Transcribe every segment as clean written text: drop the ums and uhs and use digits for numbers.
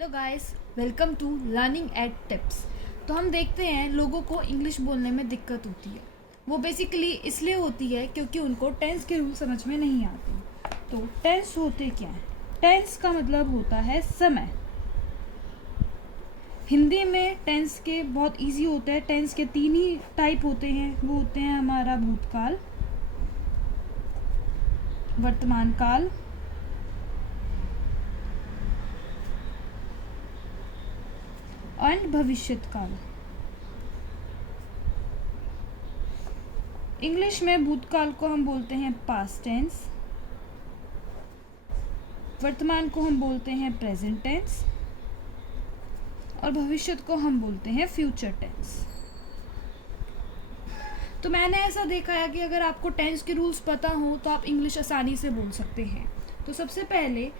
Hello guys, welcome to learning at tips. तो हम देखते हैं लोगों को इंग्लिश बोलने में दिक्कत होती है। वो बेसिकली इसलिए होती है क्योंकि उनको टेंस के रूल समझ में नहीं आते। तो टेंस होते क्या हैं? टेंस का मतलब होता है समय। हिंदी में टेंस के बहुत इजी होता है। टेंस के 3 ही टाइप होते हैं। वो होते हैं हमारा भूतकाल, वर्तमान काल और भविष्यत काल। इंग्लिश में भूतकाल को हम बोलते हैं पास्ट टेंस, वर्तमान को हम बोलते हैं प्रेजेंट टेंस और भविष्य को हम बोलते हैं फ्यूचर टेंस। तो मैंने ऐसा देखा है कि अगर आपको टेंस के रूल्स पता हो तो आप इंग्लिश आसानी से बोल सकते हैं। तो सबसे पहले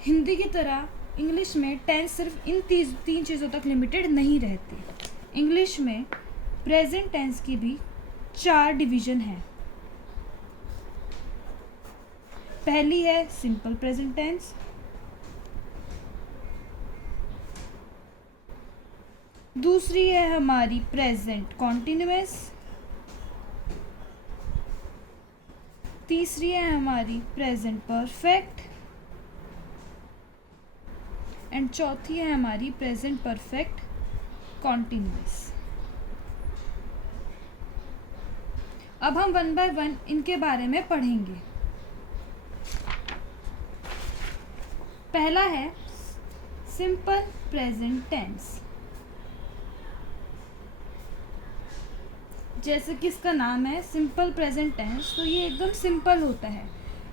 हिंदी की तरह इंग्लिश में टेंस सिर्फ इन तीन चीज़ों तक लिमिटेड नहीं रहती। इंग्लिश में प्रेजेंट टेंस की भी 4 डिवीज़न है। पहली है सिंपल प्रेजेंट टेंस, दूसरी है हमारी प्रेजेंट कॉन्टिन्यूअस, तीसरी है हमारी प्रेजेंट परफेक्ट एंड चौथी है हमारी प्रेजेंट परफेक्ट कॉन्टिन्यूअस। अब हम 1 बाय 1 इनके बारे में पढ़ेंगे। पहला है सिंपल प्रेजेंट टेंस। जैसे कि इसका नाम है सिंपल प्रेजेंट टेंस, तो ये एकदम सिंपल होता है।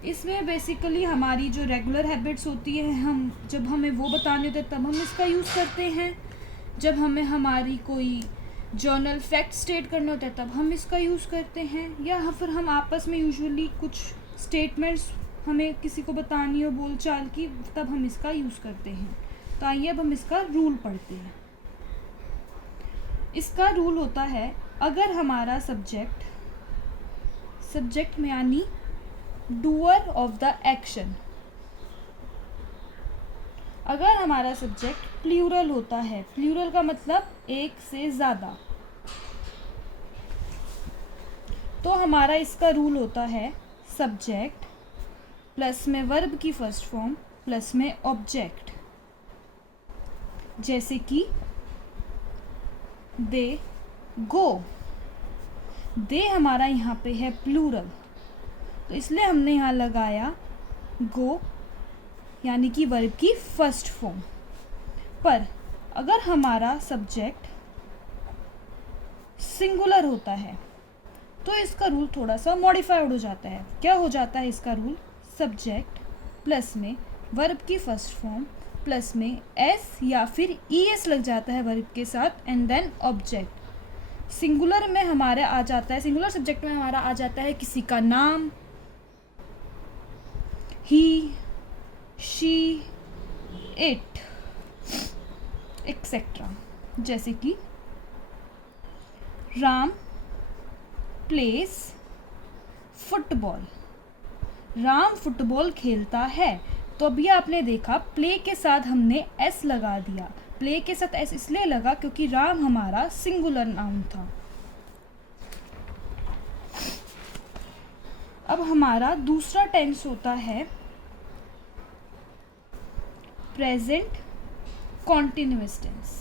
इसमें बेसिकली हमारी जो रेगुलर हैबिट्स होती है, हम जब हमें वो बताने होते हैं तब हम इसका यूज़ करते हैं। जब हमें हमारी कोई जर्नल फैक्ट स्टेट करना होता है तब हम इसका यूज़ करते हैं, या फिर हम आपस में यूजुअली कुछ स्टेटमेंट्स हमें किसी को बतानी हो बोलचाल की, तब हम इसका यूज़ करते हैं। तो आइए अब हम इसका रूल पढ़ते हैं। इसका रूल होता है, अगर हमारा सब्जेक्ट में यानी डूअर ऑफ द एक्शन, अगर हमारा सब्जेक्ट प्लूरल होता है, प्लूरल का मतलब एक से ज़्यादा, तो हमारा इसका रूल होता है सब्जेक्ट प्लस में वर्ब की फर्स्ट फॉर्म प्लस में ऑब्जेक्ट। जैसे कि दे गो, दे हमारा यहाँ पे है प्लूरल, तो इसलिए हमने यहाँ लगाया गो यानी कि वर्ब की फर्स्ट फॉर्म। पर अगर हमारा सब्जेक्ट सिंगुलर होता है तो इसका रूल थोड़ा सा मॉडिफाइड हो जाता है। क्या हो जाता है इसका रूल? सब्जेक्ट प्लस में वर्ब की फर्स्ट फॉर्म प्लस में एस या फिर ईएस लग जाता है वर्ब के साथ एंड देन ऑब्जेक्ट। सिंगुलर में हमारे आ जाता है, सिंगुलर सब्जेक्ट में हमारा आ जाता है किसी का नाम, ही, शी, इट एक्सेट्रा। जैसे कि Ram place football, Ram football खेलता है। तो अभी आपने देखा प्ले के साथ हमने एस लगा दिया। प्ले के साथ एस इसलिए लगा क्योंकि राम हमारा सिंगुलर नाउन था। अब हमारा दूसरा टेंस होता है प्रेजेंट कॉन्टिन्यूअस टेंस।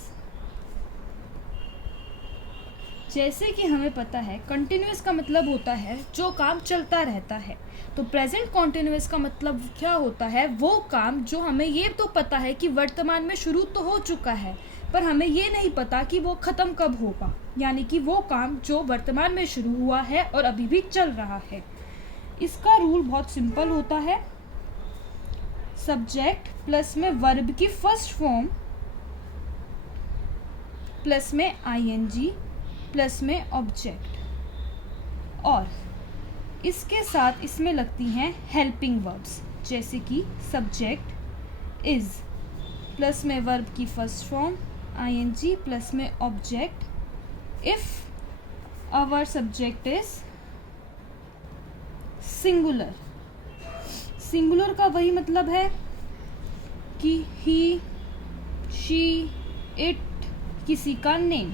जैसे कि हमें पता है कंटिन्यूअस का मतलब होता है जो काम चलता रहता है, तो प्रेजेंट कॉन्टिन्यूअस का मतलब क्या होता है? वो काम जो हमें ये तो पता है कि वर्तमान में शुरू तो हो चुका है, पर हमें ये नहीं पता कि वो ख़त्म कब होगा, यानी कि वो काम जो वर्तमान में शुरू हुआ है और अभी भी चल रहा है। इसका रूल बहुत सिंपल होता है, सब्जेक्ट प्लस में वर्ब की फर्स्ट फॉर्म प्लस में आईएनजी प्लस में ऑब्जेक्ट, और इसके साथ इसमें लगती हैं हेल्पिंग वर्ब्स। जैसे कि सब्जेक्ट इज प्लस में वर्ब की फर्स्ट फॉर्म आईएनजी प्लस में object if our subject is singular. Singular का वही मतलब है कि ही, इट किसी का नेम।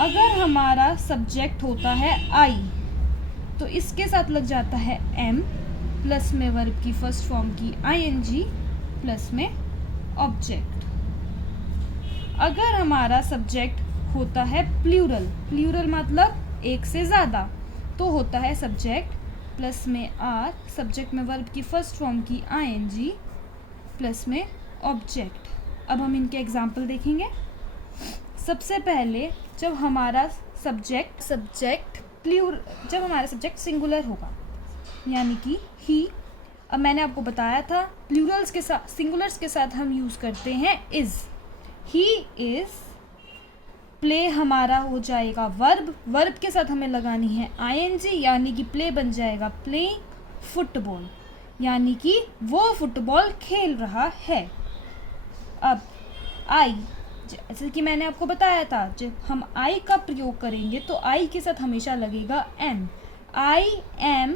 अगर हमारा सब्जेक्ट होता है आई तो इसके साथ लग जाता है एम, प्लस में वर्ब की फर्स्ट फॉर्म की आईएनजी, प्लस में ऑब्जेक्ट। अगर हमारा सब्जेक्ट होता है प्लूरल, प्लूरल मतलब एक से ज़्यादा, तो होता है सब्जेक्ट प्लस में आर, सब्जेक्ट में वर्ब की फर्स्ट फॉर्म की आईएनजी, प्लस में ऑब्जेक्ट। अब हम इनके एग्जाम्पल देखेंगे। सबसे पहले जब हमारा सब्जेक्ट जब हमारा सब्जेक्ट सिंगुलर होगा, यानी कि ही। अब मैंने आपको बताया था प्लूरल्स के साथ, सिंगुलर्स के साथ हम यूज़ करते हैं इज़। ही इज़, प्ले हमारा हो जाएगा वर्ब, वर्ब के साथ हमें लगानी है आईएनजी, यानी कि प्ले बन जाएगा प्लेइंग फुटबॉल, यानी कि वो फुटबॉल खेल रहा है। अब आई, जैसे कि मैंने आपको बताया था, जब हम आई का प्रयोग करेंगे तो आई के साथ हमेशा लगेगा एम। आई एम,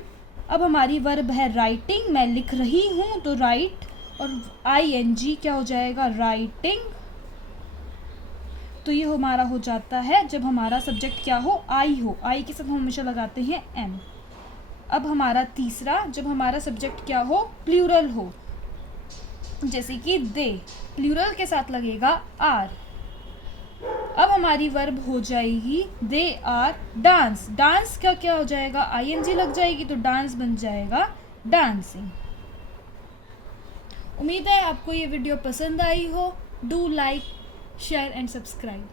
अब हमारी वर्ब है राइटिंग, मैं लिख रही हूँ तो राइट, और आईएनजी क्या हो जाएगा, राइटिंग। तो ये हमारा हो जाता है जब हमारा सब्जेक्ट क्या हो, आई हो, आई के साथ हम हमेशा लगाते हैं एम। अब हमारा तीसरा, जब हमारा सब्जेक्ट क्या हो, प्लूरल हो, जैसे कि दे, प्लूरल के साथ लगेगा आर। अब हमारी वर्ब हो जाएगी दे आर डांस, डांस का क्या हो जाएगा, आईएनजी लग जाएगी तो डांस बन जाएगा डांसिंग। उम्मीद है आपको ये वीडियो पसंद आई हो। Do like, share and subscribe.